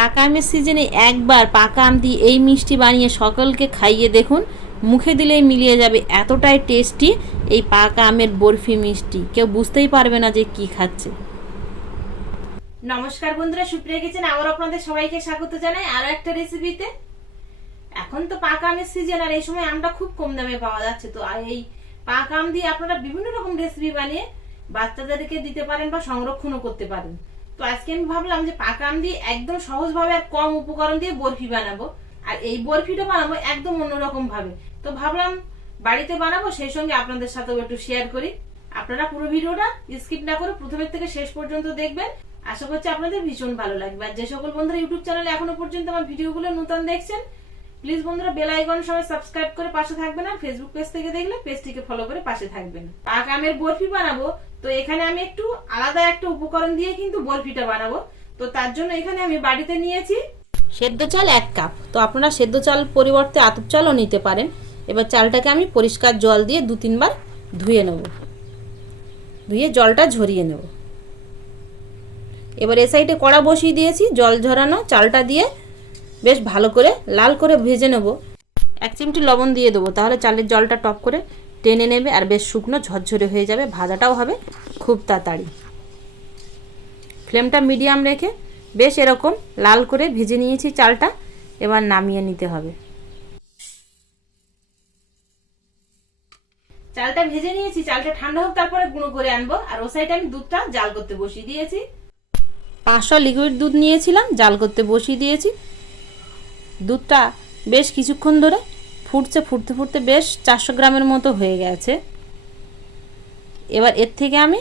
পাকা আমের সিজনে একবার পাকা আম দিয়ে এই মিষ্টি বানিয়ে সকলকে খাইয়ে দেখুন, মুখে দিলেই মিলিয়ে যাবে, এতটাই টেস্টি এই পাকা আমের বরফি মিষ্টি, কেউ বুঝতেই পারবে না যে কি খাচ্ছে। নমস্কার বন্ধুরা, সুপ্রিয়া কিচেন আবার আপনাদের সবাইকে স্বাগত জানাই আরো একটা রেসিপিতে। এখন তো পাকা আমের সিজন, আর এই সময় আমটা খুব কম দামে পাওয়া যাচ্ছে। তো এই পাকা আম দিয়ে আপনারা বিভিন্ন রকম রেসিপি বানিয়ে বাচ্চাদেরকে দিতে পারেন বা সংরক্ষণও করতে পারেন। তো আজকে আমি ভাবলাম যে পাকা আম দিয়ে একদম সহজভাবে আর কম উপকরণ দিয়ে বরফি বানাবো, আর এই বরফিটা বানাবো একদম অন্যরকম ভাবে। তো ভাবলাম বাড়িতে বানাবো, সেই সঙ্গে আপনাদের সাথেও একটু শেয়ার করি। আপনারা পুরো ভিডিওটা স্কিপ না করে প্রথমের থেকে শেষ পর্যন্ত দেখবেন, আশা করছি আপনাদের ভীষণ ভালো লাগবে। আর যে সকল বন্ধুরা ইউটিউব চ্যানেলে এখনো পর্যন্ত আমার ভিডিওগুলো নতুন দেখছেন, প্লিজ বন্ধুরা বেল আইকন সবাই সাবস্ক্রাইব করে পাশে থাকবেন, আর ফেসবুক পেজ থেকে দেখলে পেজটিকে ফলো করে পাশে থাকবেন। পাকা আমের বরফি বানাবো, তো এখানে আমি একটু আলাদা একটা উপকরণ দিয়ে কিন্তু বরফিটা বানাবো। তো তার জন্য এখানে আমি বাড়িতে নিয়েছি সেদ্ধ চাল 1 কাপ। তো আপনারা সেদ্ধ চাল পরিবর্তে আতপ চালও নিতে পারেন। এবার চালটাকে আমি পরিষ্কার জল দিয়ে 2-3 বার ধুয়ে নেব, ধুয়ে জলটা ঝরিয়ে নেব। এবার এ সাইডে কড়া বসিয়ে দিয়েছি, জল ঝরানো চালটা দিয়ে বেশ ভালো করে লাল করে ভেজে নেব। 1 চিমটি লবণ দিয়ে দেবো, তাহলে চালের জলটা টপ করে টেনে নেবে আর বেশ শুকনো ঝরঝরে হয়ে যাবে, ভাজাটাও হবে খুব তাড়াতাড়ি। ফ্লেমটা মিডিয়াম রেখে বেশ এরকম লাল করে ভেজে নিয়েছি চালটা, এবার নামিয়ে নিতে হবে। চালটা ভেজে নিয়েছি, চালটা ঠান্ডা হোক তারপরে গুঁড়ো করে আনবো। আর ও সাইডে আমি দুধটা জাল করতে বসিয়ে দিয়েছি। 500 লিকুইড দুধ নিয়েছিলাম, জাল করতে বসিয়ে দিয়েছি। দুধটা বেশ কিছুক্ষণ ধরে ফুটছে, ফুটতে ফুটতে বেশ 400 গ্রামের মতো হয়ে গেছে। এবার এর থেকে আমি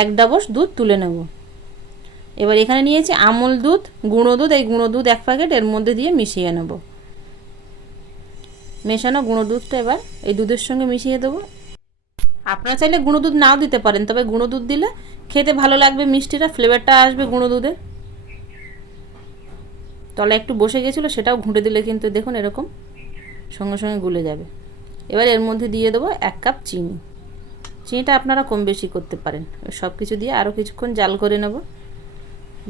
1 ডাবস দুধ তুলে নেব। এবার এখানে নিয়েছি আমুল দুধ, গুঁড়ো দুধ। এই গুঁড়ো দুধ 1 প্যাকেট এর মধ্যে দিয়ে মিশিয়ে নেব। মেশানো গুঁড়ো দুধটা এবার এই দুধের সঙ্গে মিশিয়ে দেবো। আপনারা চাইলে গুঁড়ো দুধ নাও দিতে পারেন, তবে গুঁড়ো দুধ দিলে খেতে ভালো লাগবে, মিষ্টিটা ফ্লেভারটা আসবে গুঁড়ো দুধের। তলায় একটু বসে গেছিলো, সেটাও ঘুঁটে দিলে কিন্তু দেখুন এরকম সঙ্গে সঙ্গে গুলে যাবে। এবার এর মধ্যে দিয়ে দেবো 1 কাপ চিনি। চিনিটা আপনারা কম বেশি করতে পারেন। সব কিছু দিয়ে আরও কিছুক্ষণ জাল করে নেব।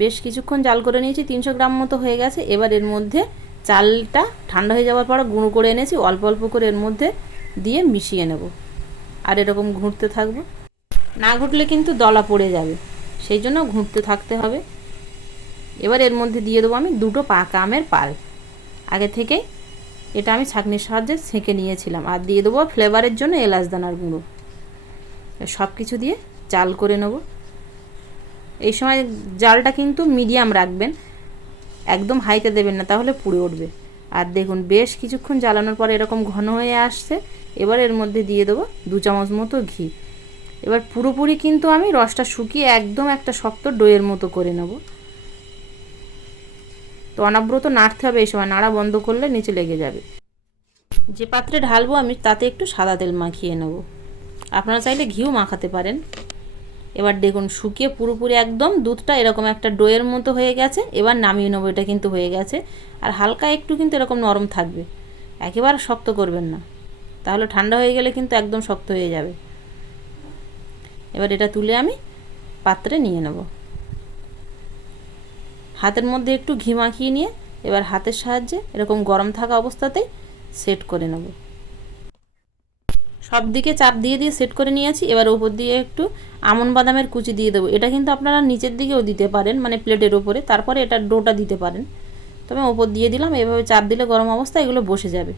বেশ কিছুক্ষণ জাল করে নিয়েছি, 300 গ্রাম মতো হয়ে গেছে। এবার এর মধ্যে চালটা ঠান্ডা হয়ে যাওয়ার পর গুঁড়ো করে এনেছি, অল্প অল্প করে এর মধ্যে দিয়ে মিশিয়ে নেব। আর এরকম ঘুরতে থাকবো, না ঘুরলে কিন্তু দলা পড়ে যাবে, সেই জন্য ঘুরতে থাকতে হবে। এবার এর মধ্যে দিয়ে দেবো আমি 2টো পাকা আমের পাল্প। আগে থেকে এটা আমি ছাঁকনির সাহায্যে ছেঁকে নিয়েছিলাম। আর দিয়ে দেবো ফ্লেভারের জন্য এলাচ দানার গুঁড়ো। সব কিছু দিয়ে জাল করে নেব। এই সময় জালটা কিন্তু মিডিয়াম রাখবেন, একদম হাইতে দেবেন না, তাহলে পুড়ে উঠবে। আর দেখুন বেশ কিছুক্ষণ জ্বালানোর পরে এরকম ঘন হয়ে আসছে। এবার এর মধ্যে দিয়ে দেবো 2 চামচ মতো ঘি। এবার পুরোপুরি কিন্তু আমি রসটা শুকিয়ে একদম একটা শক্ত ডোয়ের মতো করে নেব। তো অনবরত নাড়তে হবে, এই সময় নাড়া বন্ধ করলে নিচে লেগে যাবে। যে পাত্রে ঢালবো আমি তাতে একটু সাদা তেল মাখিয়ে নেব, আপনারা চাইলে ঘিও মাখাতে পারেন। এবার দেখুন শুকিয়ে পুরোপুরি একদম দুধটা এরকম একটা ডোয়ের মতো হয়ে গেছে। এবার নামিয়ে নেবো, এটা কিন্তু হয়ে গেছে। আর হালকা একটু কিন্তু এরকম নরম থাকবে, একেবারে শক্ত করবেন না, তাহলে ঠান্ডা হয়ে গেলে কিন্তু একদম শক্ত হয়ে যাবে। এবার এটা তুলে আমি পাত্রে নিয়ে নেব। হাতের মধ্যে একটু ঘি মাখিয়ে নিয়ে এবার হাতের সাহায্যে এরকম গরম থাকা অবস্থাতেই সেট করে নেব। সব দিকে চাপ দিয়ে দিয়ে সেট করে নিয়েছি। এবার উপর দিয়ে একটু আমন্ড বাদামের কুচি দিয়ে দেবো। এটা কিন্তু আপনারা নিচের দিকেও দিতে পারেন, মানে প্লেটের ওপরে, তারপরে এটা ডোটা দিতে পারেন। তবে ওপর দিয়ে দিলাম, এভাবে চাপ দিলে গরম অবস্থায় এগুলো বসে যাবে।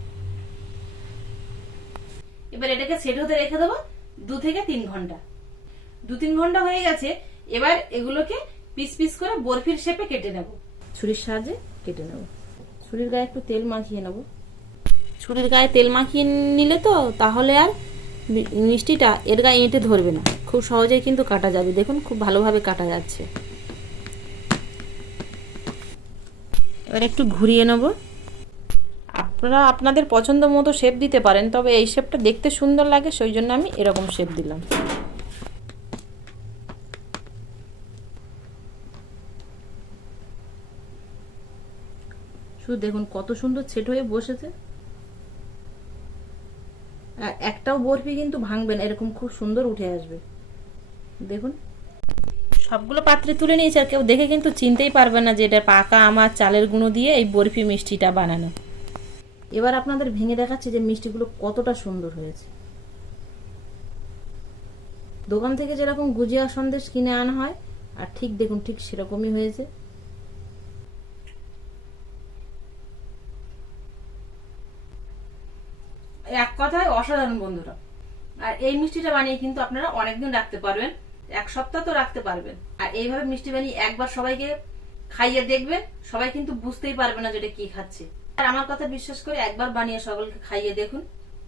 এবার এটাকে সেট হতে রেখে দেবো 2 থেকে 3 ঘন্টা। 2-3 ঘন্টা হয়ে গেছে। এবার এগুলোকে পিস পিস করে বরফির শেপে কেটে নেব। ছুরির সাহায্যে কেটে নেব। ছুরির গায়ে একটু তেল মাখিয়ে নেব। ছুরির গায়ে তেল মাখিয়ে নিলে তো তাহলে আর মিষ্টিটা এর গায়ে এঁটে ধরবে না, খুব সহজেই কিন্তু কাটা যাবে। দেখুন খুব ভালোভাবে কাটা যাচ্ছে। এবার একটু ঘুরিয়ে নেব। আপনারা আপনাদের পছন্দ মতো শেপ দিতে পারেন, তবে এই শেপটা দেখতে সুন্দর লাগে, সেই জন্য আমি এরকম শেপ দিলাম। শুধু দেখুন কত সুন্দর সেট হয়ে বসেছে। একটাও বরফি কিন্তু ভাঙবে না, এরকম খুব সুন্দর উঠে আসবে। দেখুন সবগুলো পাত্রে তুলে নিয়েছি, আর কেউ দেখে কিন্তু চিনতেই পারবে না যে এটা পাকা আম আর চালের গুঁড়ো দিয়ে এই বরফি মিষ্টিটা বানানো। এবার আপনাদের ভেঙে দেখাচ্ছি যে মিষ্টিগুলো কতটা সুন্দর হয়েছে। দোকান থেকে যেরকম গুজিয়া সন্দেশ কিনে আনা হয়, আর ঠিক দেখুন ঠিক সেরকমই হয়েছে। এক কথায় অসাধারণ বন্ধুরা। আর এই মিষ্টিটা বানিয়ে কিন্তু আপনারা অনেকদিন রাখতে পারবেন, 1 সপ্তাহ তো রাখতে পারবেন। আর এইভাবে মিষ্টি বানিয়ে একবার সবাইকে খাইয়ে দেখবেন, সবাই কিন্তু বুঝতেই পারবে না যেটা কি খাচ্ছে। আর আমার কথা বিশ্বাস করে একবার বানিয়ে সকলকে খাইয়ে দেখুন।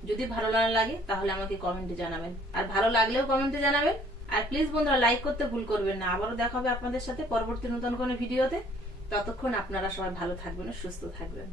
যদি ভালো না লাগে তাহলে আমাকে কমেন্টে জানাবেন, আর ভালো লাগলেও কমেন্টে জানাবেন। আর প্লিজ বন্ধুরা লাইক করতে ভুল করবেন না। আবারও দেখা হবে আপনাদের সাথে পরবর্তী নতুন কোনো ভিডিওতে। ততক্ষণ আপনারা সবাই ভালো থাকবেন ও সুস্থ থাকবেন।